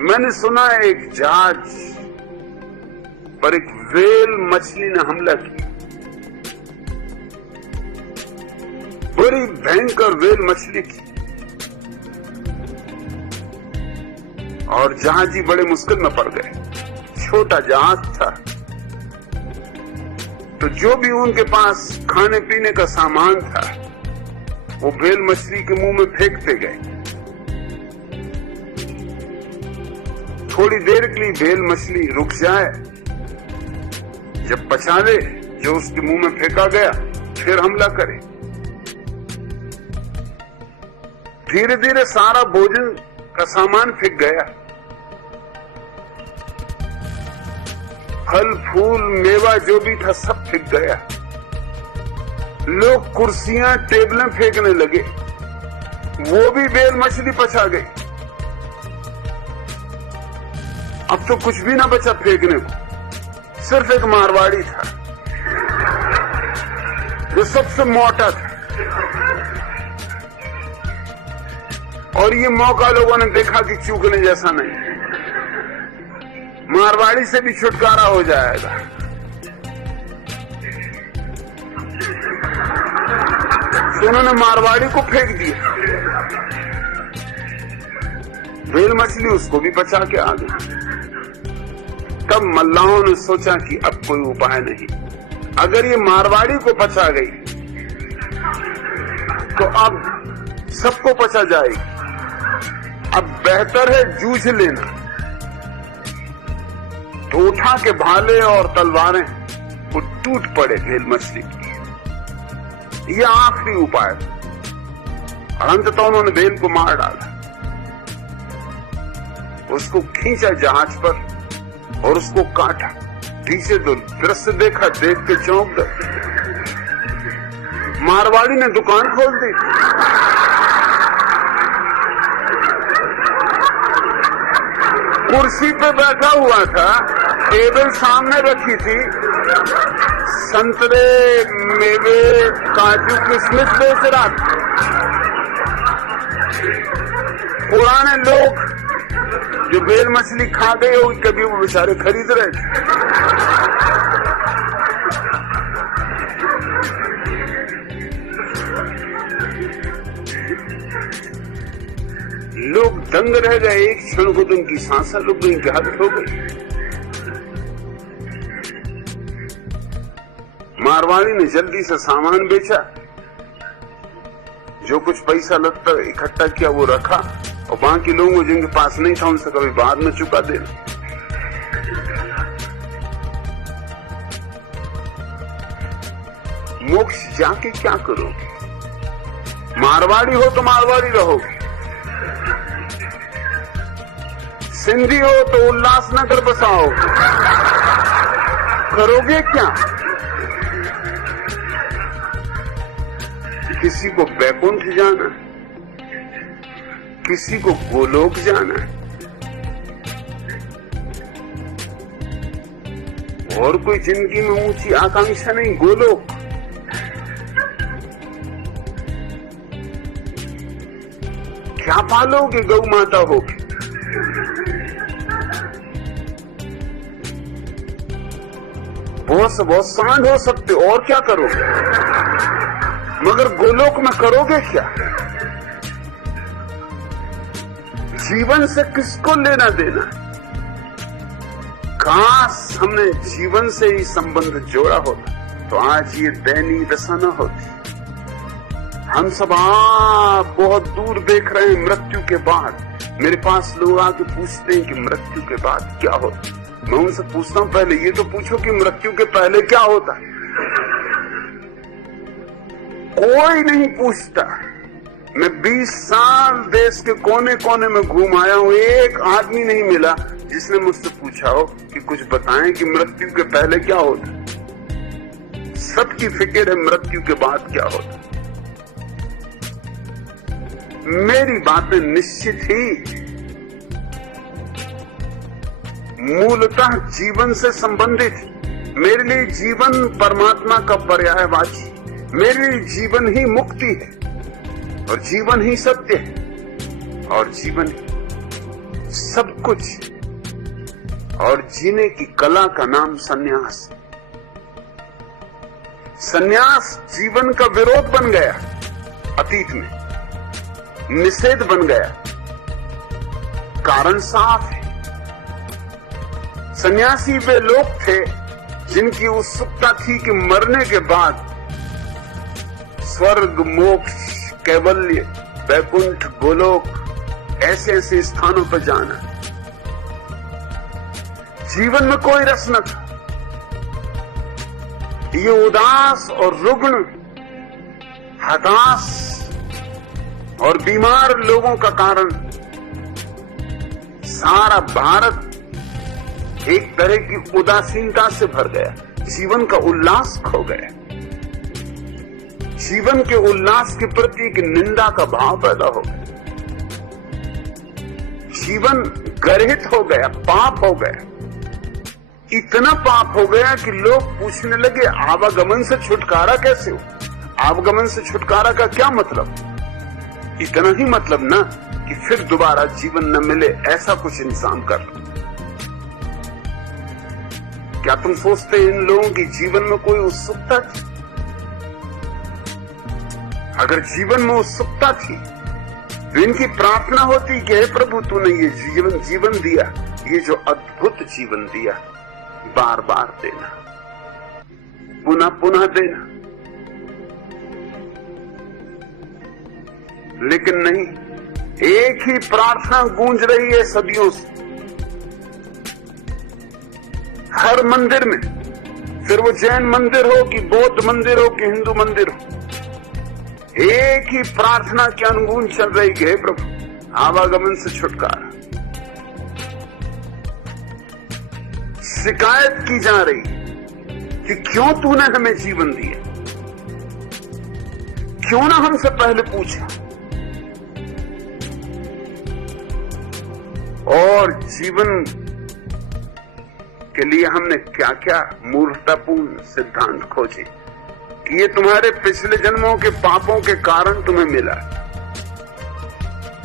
मैंने सुना है एक जहाज पर एक व्हेल मछली ने हमला किया। बड़ी भयंकर व्हेल मछली थी और जहाजी बड़े मुश्किल में पड़ गए। छोटा जहाज था तो जो भी उनके पास खाने पीने का सामान था वो व्हेल मछली के मुंह में फेंकते गए। थोड़ी देर के लिए व्हेल मछली रुक जाए, जब पचा ले जो उसके मुंह में फेंका गया फिर हमला करे। धीरे धीरे सारा भोजन का सामान फेंक गया। फल फूल मेवा जो भी था सब फेंक गया। लोग कुर्सियां टेबलें फेंकने लगे, वो भी व्हेल मछली पचा गई। अब तो कुछ भी ना बचा फेंकने को। सिर्फ एक मारवाड़ी था जो सबसे मोटा था और ये मौका लोगों ने देखा कि चूकने जैसा नहीं, मारवाड़ी से भी छुटकारा हो जाएगा। तो उन्होंने मारवाड़ी को फेंक दिया। व्हेल मछली उसको भी बचा के आ गई। तब मल्लाहों ने सोचा कि अब कोई उपाय नहीं, अगर ये मारवाड़ी को पचा गई तो अब सबको पचा जाएगी। अब बेहतर है जूझ लेना। तो उठा के भाले और तलवारें वो टूट पड़े व्हेल मछली की। यह आखिरी उपाय और अंततः उन्होंने व्हेल को मार डाला। उसको खींचा जहाज पर और उसको काटा। पीछे तो दृश्य देखा, देख के चौंक गए। मारवाड़ी ने दुकान खोल दी। कुर्सी पे बैठा हुआ था, टेबल सामने रखी थी, संतरे मेवे काजू किशमिश बेच रहा था। पुराने लोग जो व्हेल मछली खा गए होगी कभी वो बेचारे खरीद रहे थे। लोग दंग रह गए। एक क्षण को उनकी सांसें रुक गई, घात हो गई। मारवाड़ी ने जल्दी से सामान बेचा, जो कुछ पैसा लगता इकट्ठा किया वो रखा और बाकी लोगों जिनके पास नहीं था उनसे कभी बाद में चुका देना। मोक्ष जाके क्या करोगे? मारवाड़ी हो तो मारवाड़ी रहोगे, सिंधी हो तो उल्लासनगर बसाओगे। करोगे क्या? किसी को बैकुंठ जाना, किसी को गोलोक जाना, और कोई जिंदगी में ऊंची आकांक्षा नहीं, गोलोक। क्या पालोगे? गौ माता होगी। बहुत से बहुत सांड हो सकते, और क्या करोगे? मगर गोलोक में करोगे क्या? जीवन से किसको लेना देना? काश हमने जीवन से ही संबंध जोड़ा होता तो आज ये दयनीय दशा न होती। हम सब बहुत दूर देख रहे हैं मृत्यु के बाद। मेरे पास लोग आके पूछते हैं कि मृत्यु के बाद क्या होता। मैं उनसे पूछता हूं पहले ये तो पूछो कि मृत्यु के पहले क्या होता है। कोई नहीं पूछता। मैं 20 साल देश के कोने कोने में घूम आया हूं, एक आदमी नहीं मिला जिसने मुझसे पूछा हो कि कुछ बताएं कि मृत्यु के पहले क्या होता। सबकी फिक्र है मृत्यु के बाद क्या होता। मेरी बातें निश्चित ही मूलतः जीवन से संबंधित। मेरे लिए जीवन परमात्मा का पर्यायवाची। मेरे लिए जीवन ही मुक्ति है और जीवन ही सत्य है और जीवन ही सब कुछ, और जीने की कला का नाम सन्यास। सन्यास जीवन का विरोध बन गया, अतीत में निषेध बन गया। कारण साफ है, सन्यासी वे लोग थे जिनकी उत्सुकता थी कि मरने के बाद स्वर्ग, मोक्ष, कैवल्य, वैकुंठ, गोलोक, ऐसे ऐसे स्थानों पर जाना। जीवन में कोई रस न था। ये उदास और रुग्ण, हताश और बीमार लोगों का कारण सारा भारत एक तरह की उदासीनता से भर गया। जीवन का उल्लास खो गया। जीवन के उल्लास के प्रति एक निंदा का भाव पैदा हो गया। जीवन गर्हित हो गया, पाप हो गया। इतना पाप हो गया कि लोग पूछने लगे, आवागमन से छुटकारा कैसे हो? आवागमन से छुटकारा का क्या मतलब? इतना ही मतलब ना कि फिर दोबारा जीवन न मिले, ऐसा कुछ इंसान कर लो। क्या तुम सोचते इन लोगों की जीवन में कोई उत्सुकता थी? अगर जीवन में उत्सुकता थी तो इनकी प्रार्थना होती कि हे प्रभु, तूने ये जीवन दिया, ये जो अद्भुत जीवन दिया, बार बार देना, पुनः पुनः देना। लेकिन नहीं, एक ही प्रार्थना गूंज रही है सदियों से, हर मंदिर में, फिर वो जैन मंदिर हो कि बौद्ध मंदिर हो कि हिंदू मंदिर हो, एक ही प्रार्थना की अनुगूंज चल रही है, प्रभु आवागमन से छुटकारा। शिकायत की जा रही कि क्यों तूने हमें जीवन दिया, क्यों ना हमसे पहले पूछा। और जीवन के लिए हमने क्या क्या मूर्खतापूर्ण सिद्धांत खोजे कि ये तुम्हारे पिछले जन्मों के पापों के कारण तुम्हें मिला।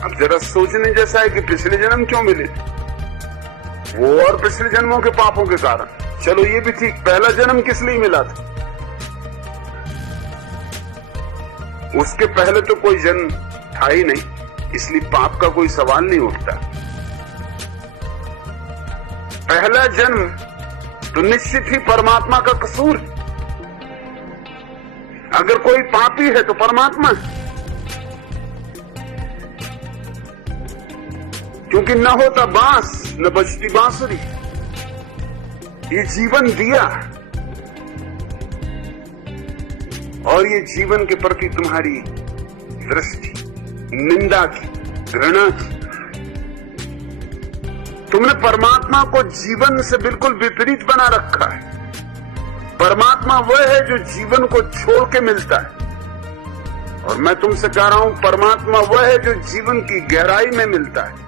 अब जरा सोचने जैसा है कि पिछले जन्म क्यों मिले थे? वो और पिछले जन्मों के पापों के कारण। चलो ये भी ठीक, पहला जन्म किस लिए मिला था? उसके पहले तो कोई जन्म था ही नहीं, इसलिए पाप का कोई सवाल नहीं उठता। पहला जन्म तो निश्चित ही परमात्मा का कसूर है। अगर कोई पापी है तो परमात्मा है, क्योंकि न होता बांस न बजती बांसुरी। ये जीवन दिया और ये जीवन के प्रति तुम्हारी दृष्टि निंदा की, घृणा की। तुमने परमात्मा को जीवन से बिल्कुल विपरीत बना रखा है। परमात्मा वह है जो जीवन को छोड़ के मिलता है, और मैं तुमसे कह रहा हूं परमात्मा वह है जो जीवन की गहराई में मिलता है।